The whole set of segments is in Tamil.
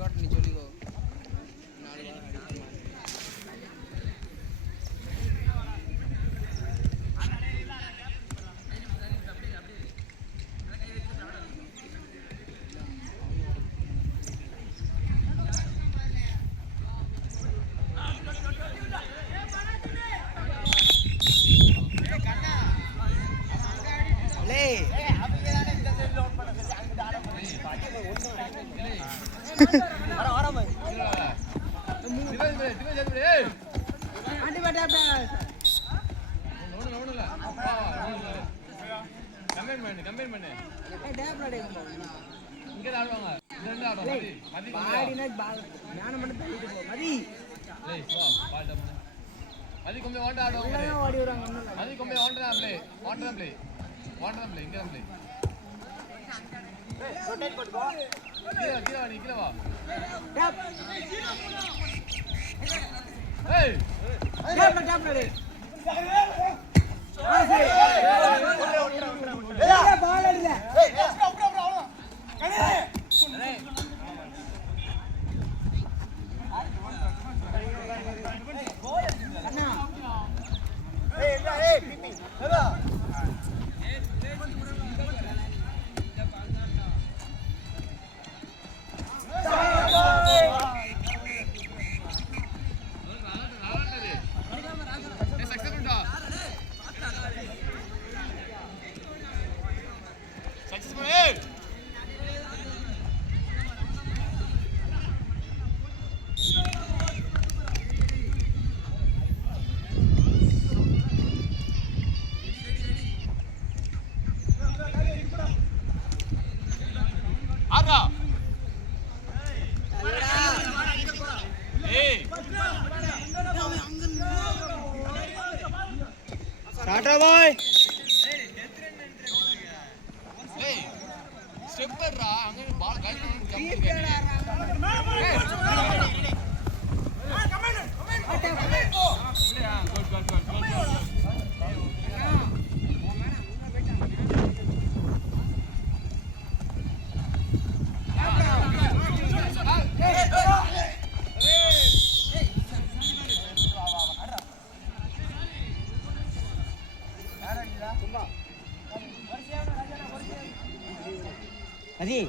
ஷார்ட் நீ சொல்லிக்கோ. Tata boy. Hey, stepper ra, angan ball guide jump kya? Adi.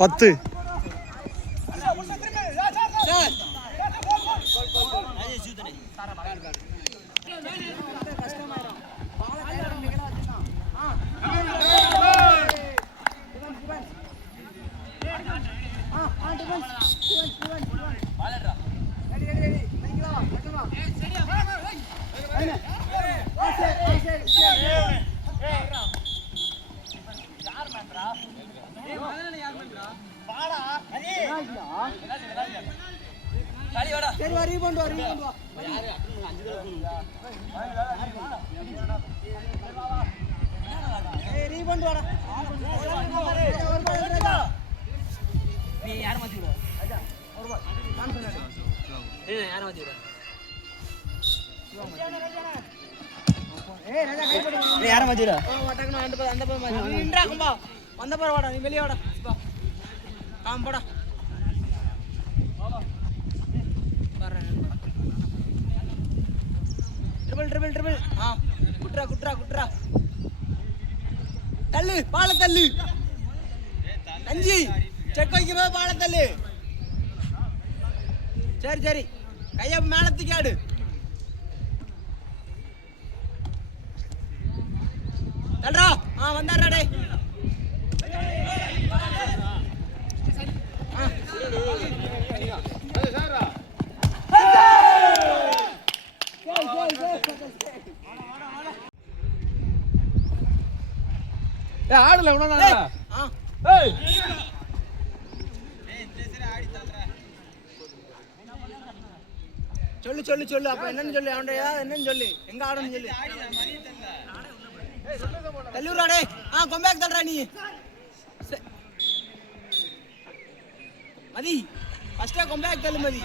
பத்து triple குட்ரா தள்ளு பால தள்ளு அஞ்சு செக் வைக்கும் போது பால தள்ளு. சரி சரி கைய மேல தூக்கி ஆடு. தள்ளுறா. வந்தாடுறா டே. ஆடல சொல்லு சொல்லு சொல்லு. அப்ப என்னன்னு சொல்லு. அவன்டையா என்னன்னு சொல்லு. எங்க ஆடணும் சொல்லு. தள்ளிவிடுறா டே. கொம்பேக் தள்ளுறா நீ. மதி ஃபர்ஸ்டே கொம்பேக் தள்ளு மதி.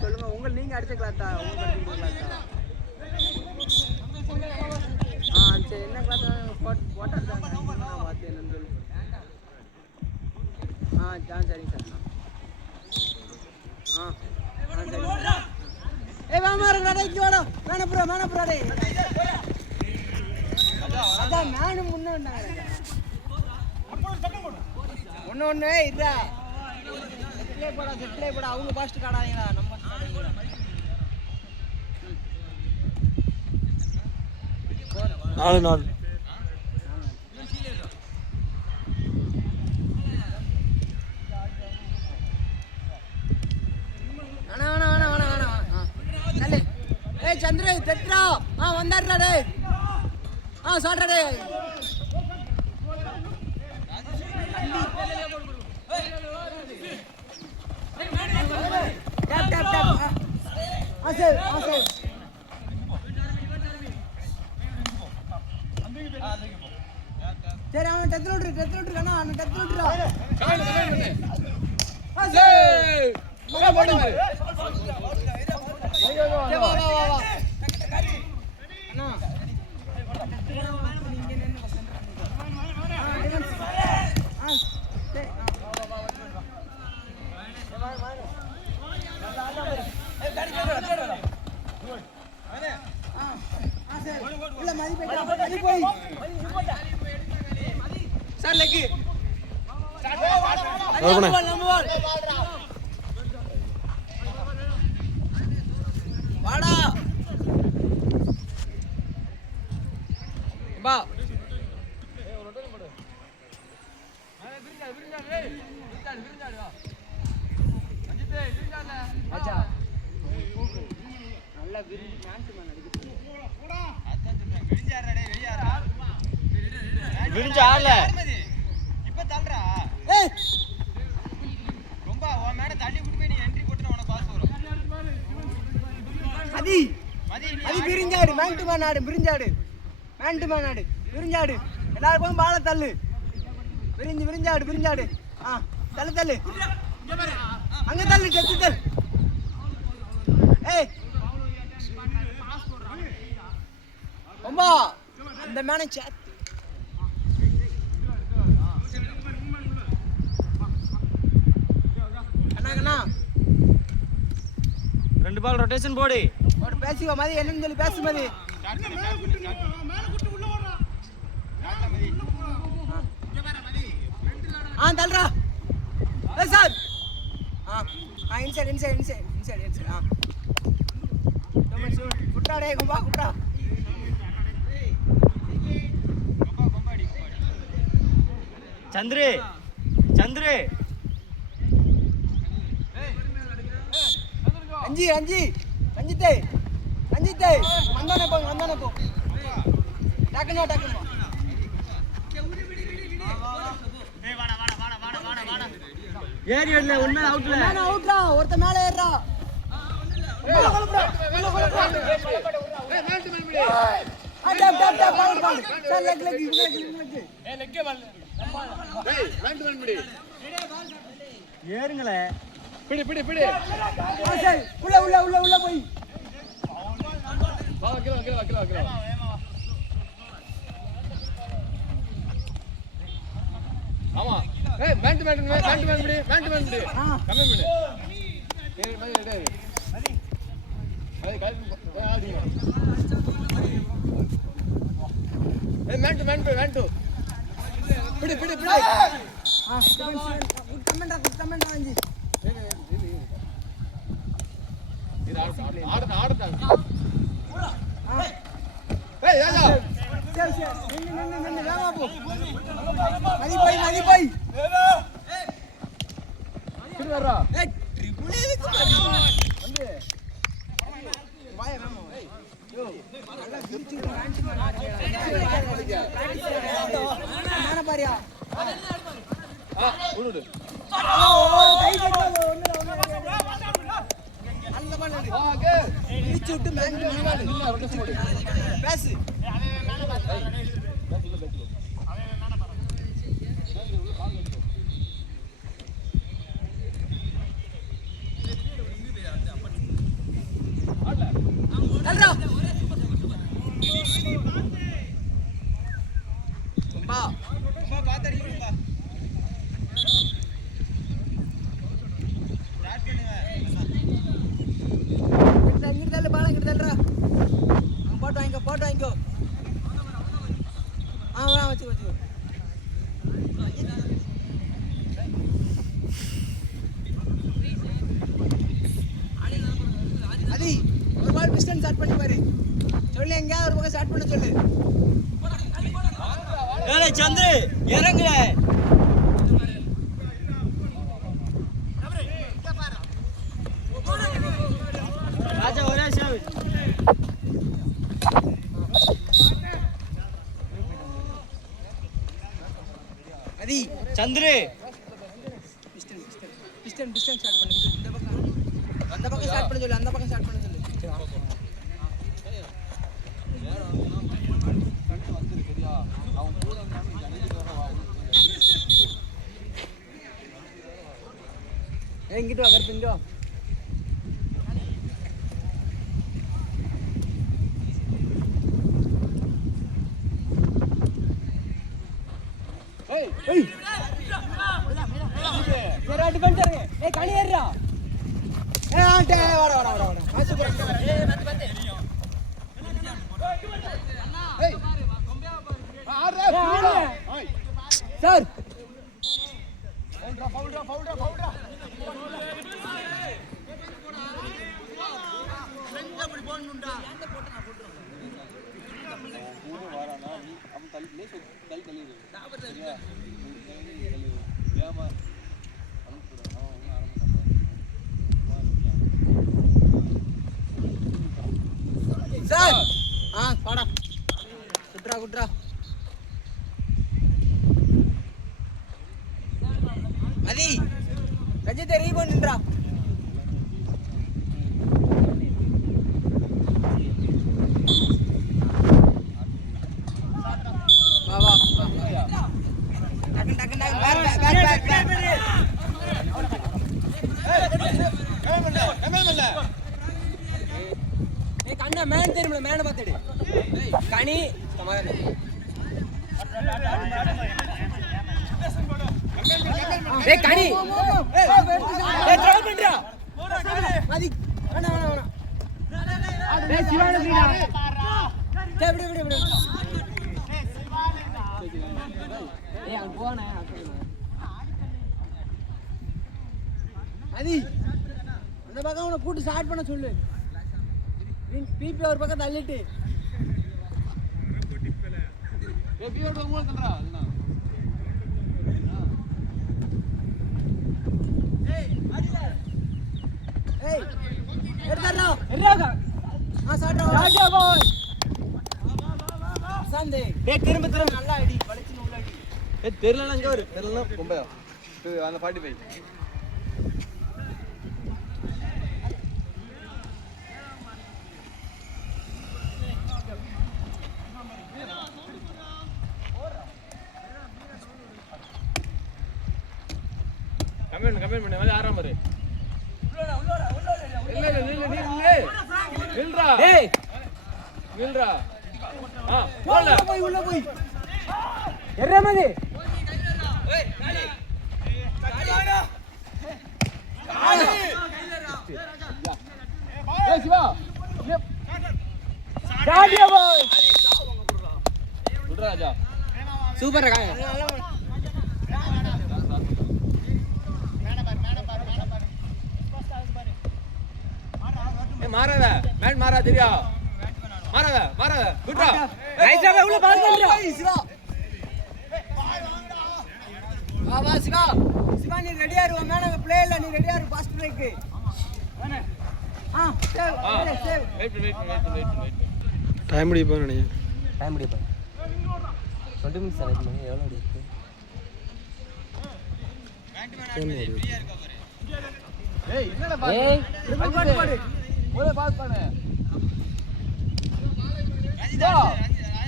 சொல்லுங்க உங்க நீங்க அடிச்ச கிளாஸா சரி என்ன கிளாஸ் போட்டா பார்த்து என்னன்னு சொல்லு. சரிங்க சார். சரி வாமா இங்கே வாடா. மேனப்புறா டே. அதான் மேனு முன்னே ஒன்று இதா செட்டிலே போடா. அவங்க பாஸ்ட் காடாதீங்களா நம்ம நாலு நாள் சந்திர தெட்ரா. வந்தாடுறா டே. சொல்றா டே. சரி அவன் டெத்துல விட்டுருக்கானா. அவன் டெத்துல விட்டுறா. சார் லெக் வாடா பா. நல்லா விரிஞ்சு ஆடல. இப்ப தள்ளுறா. ரொம்ப உன் மேல தள்ளி விட்டு போய் நீ என்ட்ரி போட்டுனா உனக்கு பாஸ் வரும். மதி விரிஞ்சாடு. மேன்ட்டுமா நாடு விரிஞ்சாடு. எல்லாருக்கும் பால தள்ளு. விரிஞ்சாடு. தள்ளு அங்க தள்ளு. டெத்து ரொம்ப அந்த மேனை சேர்த்து அண்ணா 2 பால் ரொட்டேஷன் போடு. பேசிவா மதி. என்னன்னு சொல்லி பேசு மதி. தள்ளுறா சார். இன்சைட் குட்டாடே கும்பா குட்டா. சந்திரு அஞ்சி ரஞ்சித்தே வந்தானே போ. டக்குனு ஏறி வரல. ஒண்ணு அவுட்ரா. ஒருத்த மேல ஏறா. சார் லெக் டேய் வேண்ட் வேண்ட் பிடி ஏறுங்களே பிடி பிடி பிடி சரி உள்ள போய் வா கிலோ ஆமா ஏய் வேண்ட் பிடி கம்மி பண்ணு ஏய் பை டேய் ஐ கால் ஆடி ஏய் வேண்ட் பிடி கமெண்ட் வாங்கி இது ஆடுடா ஏய் ராஜா சரி நின்னு வேமா போ மதி போய் பிடி வரா ஏய் ட்ரிபிள் ஏக்கு வந்து வாய வேமா ஏய் யோ நல்லா கிரிச்சு ராண்டி மாற பாரியா உருடு கை கட்டல அந்த பண்ணு ஓகே கிரிச்சு விட்டு மேன் இல்ல ரொட்டேஷன் போடு பேசு ரொம்ப பாத்தடிக்கும்பா ஸ்டார்ட் பண்ணுங்க இங்கிட்டு தள்ளு பாலா இங்கிட்டு தள்ளுடா போட்டு வாங்கிக்கோ வச்சு அதி ஒரு பால் பிஸ்டன் ஸ்டார்ட் பண்ணி பாரு சொல்லு எங்கேயாவது ஒரு பக்கம் ஸ்டார்ட் பண்ண சொல்லு ஏலே சந்திர இறங்குல ராஜா ஒரே சேவ் அதி சந்திர பிஸ்டன் ஸ்டார்ட் பண்ணு இந்த பக்கம் அந்த பக்கம் ஸ்டார்ட் பண்ண சொல்லு அந்த பக்கம் ஸ்டார்ட் பண்ண சொல்லு இங்கிட்டு வா கருப்பு இங்கிட்டு வா ஏய் ஏறா டிஃபென்ஸ் இறங்க ஏய் கனி ஏறா ஏய் ஆண்டே வாடா பாஸ் போடு ஏய் மத்து ஏய் ஆறே ஏய் சார் ஃபவுல்டா அப்படி போணும்டா சார் பாடா குட்ரா அதி ரஜித் ரீபவுண்ட் நின்றா வா டக்கு பேக் ஏய் கண்ணா மேன் தெரியுமா மேன பாத்துடு கனி சமாதானம் ஏய் கனி ஏய் ட்ரை பண்றா மதி வேணா ஏய் சிவான வீடா டேய் விடு ஏய் அங்க போனே மதி அந்த பக்கம் அவனை கூட்டி ஸ்டார்ட் பண்ண சொல்லு பிபி ஒரு பக்கம் தள்ளிட்டு ஏய் பியோட மூணு தண்டா ஏய் எடுறா சாட்ரா பாய் சாந்தே டேய் திரும்ப நல்லா அடி வளைச்சு உள்ள அடி ஏய் தெரியல அங்க வரு தெரியல கொம்பையா அந்த 45 ஏய் கமெண்ட் பண்ணு வந்து ஆறாம் பாரு இல்ல நில்றா டேய் நில்றா போடல உள்ள போய் எர்ரமதி ஏய் சிவா டாடியா பாய் விடுடா ராஜா சூப்பரா காய ஏய் மாறாத மேன் மாறா தெரியா மாறாத விடுடா நைஸா உள்ள பாஸ் பண்றா சிவா வா சிவா சிவா நீ ரெடியா இரு மேல ப்ளே இல்ல நீ ரெடியா இரு boss break save wait time முடிய போகிறேன் நினைக்கிறேன். டைம் முடிய போய் 20 மினிட்ஸ் ஆகுது மணி எவ்வளவு இருக்கு ஏய் என்னடா ஏய் பாடு ஒரே பாஸ் பண்ணு ரஞ்சிதா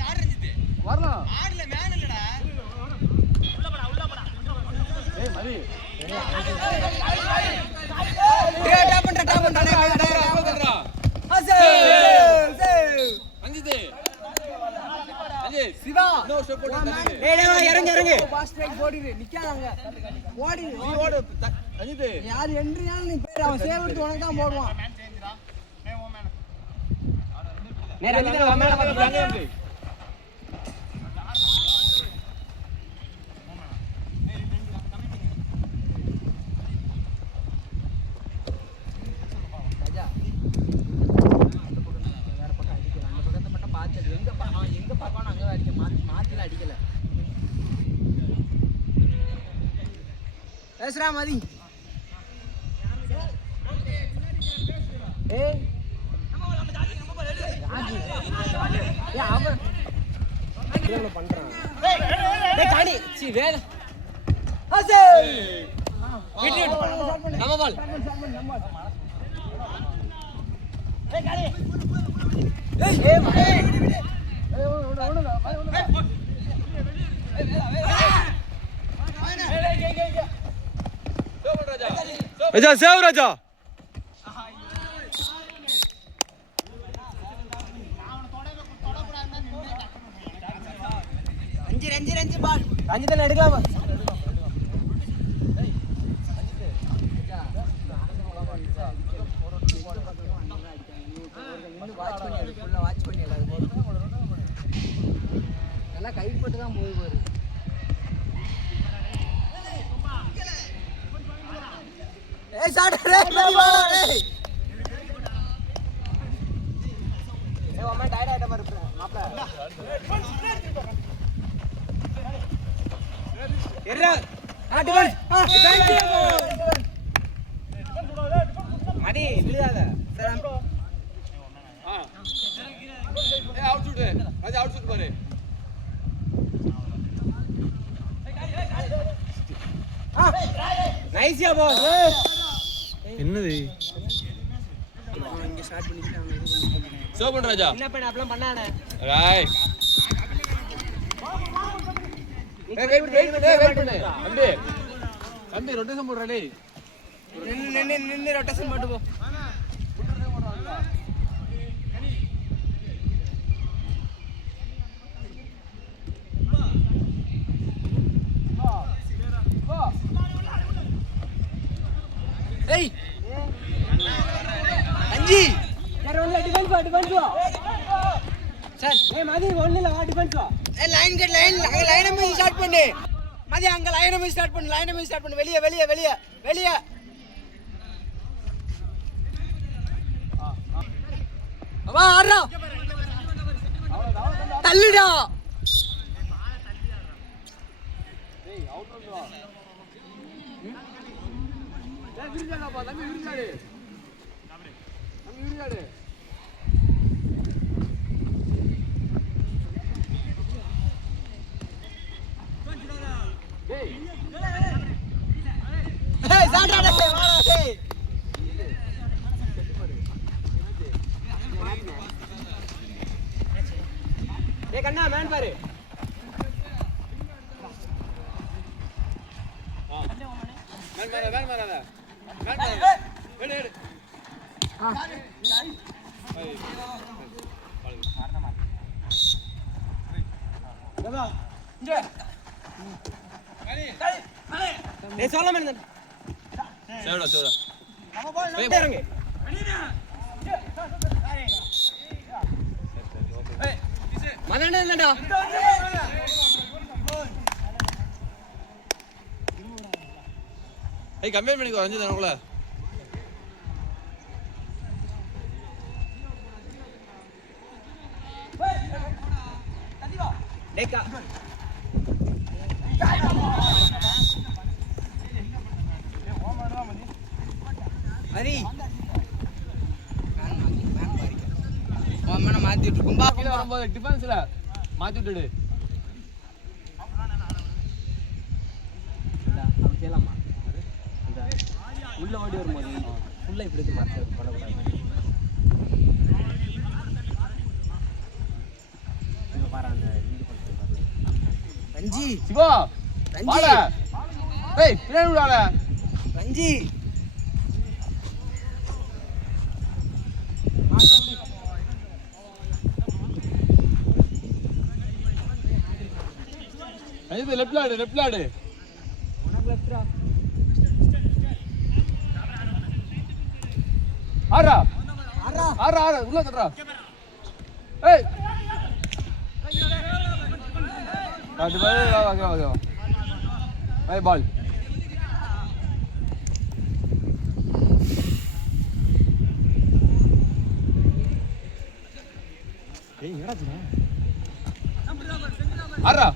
யார் ரஞ்சித் வரலாம் ஆடல மேன் இல்லடா உள்ள போடா ஏய் மதி டேய் டாப் பண்றா சிவா நோ ஸ்டெப் போடு டேய் டேய் இறங்கு பாஸ் பிரேக் போடிடு நிக்காதங்க ஓடி ஓடு ரஞ்சித் யார் என்ட்ரியால நீ பேர் அவன் சேவ் எடுத்து உனக்கு தான் போடுவான் நேரா ரஞ்சித் மேல பாத்து பேசுறா மதி ஏய் அவன் என்ன பண்றான் டேய் காடி சி வேல ஹசே விட்டு நம்ம பால் ஏய் காடி ஏய் ராஜா சேவ் ராஜா ரஞ்சி பால் ரஞ்சி தான் எடுக்கலாமா வாட்ச் பண்ணி நல்லா கைப்பட்டு தான் போய் பாரு ஏய் சாடா டேய் வாடா டேய் ஏய் அம்மா டயர்ட் ஆயிட்ட மாதிரி மாப்ள எர்ரா டிஃபென்ஸ் மடி விளையாத சார் ஏய் அவுட் ஷூட் ராஜா அவுட் ஷூட் பாரு நைஸ்யா பாஸ் என்னது இங்க ஸ்டார்ட் பண்ணிட்டாங்க சேவ் பண்ணு ராஜா என்ன பண்ண அப்பலாம் பண்ணானே ரைட் வெயிட் பண்ணு தம்பி ரொட்டேஷன் போடுறா டேய் நின்னு ரொட்டேஷன் போட்டு போ ஏய் அஞ்சி யார் ஒன்ல டிஃபென்ஸ் வா சார் ஏய் மதி ஒன்ல வா டிஃபென்ஸ் வா ஏய் லைன் கட் லைன் அங்க லைன் நம்பர் ஸ்டார்ட் பண்ணு மதி அங்க லைன் நம்பர் ஸ்டார்ட் பண்ணு வெளிய வா ஆறா தள்ளுடா ஏய் அவுட் வந்துடா ஏய் விரிஞ்சாடா தம்பி விரிஞ்சாடு டேய் ஏய் சாண்டா டேய் வாடா டேய் ஏய் கண்ணா மேன் பாரு டேய் சொல்ல மாட்டேன் சேவடா சேவடா இறங்கு மதண்டா என்னடா ஏய் கம்பேர் பண்ணிக்கோ ரஞ்சித் எனக்குள்ள டேக்கா மதி ஓமன மாத்திட்டு கும்பா கீழ வரும்போது டிஃபென்ஸ்ல மாத்தி விட்டுடு. கேளாமா உள்ள ஓடி வரும்போது ஃபுல்லா இப்படி மாத்தி பண்ணக்கூடாது. இங்க பாரு அந்த இது பண்ணுறது ரஞ்சி சிவா ரஞ்சி வாடா. ஏய் பின்னாடி விடாத. ரஞ்சி இது லெஃப்ட்ல ஆடு லெஃப்ட்ல ஆடு. உனக்கு லெஃப்ட்ரா ஆடுறா ஆறா ஆடுறா ஆடுறா உள்ள தட்டுறா. ஏய் அது வா. ஏய் பால். ஏய் என்னடா ஆடுறா.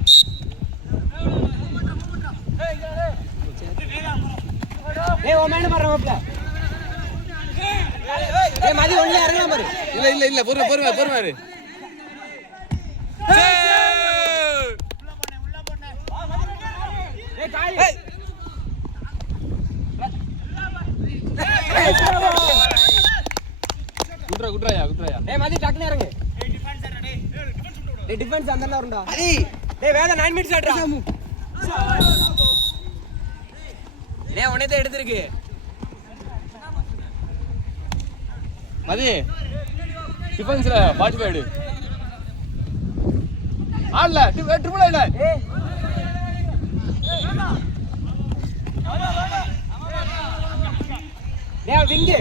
ஏய் ஓ மேல மாறற மாப்ள ஏய் மதி ஒண்ணே இறங்கலாம் பாரு இல்ல பொறுமை இரு ஏய் காய் குட்ராயா ஏய் மதி டக்குனு இறங்கு டேய் டிஃபென்ஸ் அந்தல வரடா மதி டேய் வேத 9 மினிட்ஸ் ஆட்றா டேய் உனே தான் எடுத்துருக்கு மதி டிஃபென்ஸ்ல 45 ஆடல ட்ரிபிள் ஆடல. ஏய் டேய் விங்கு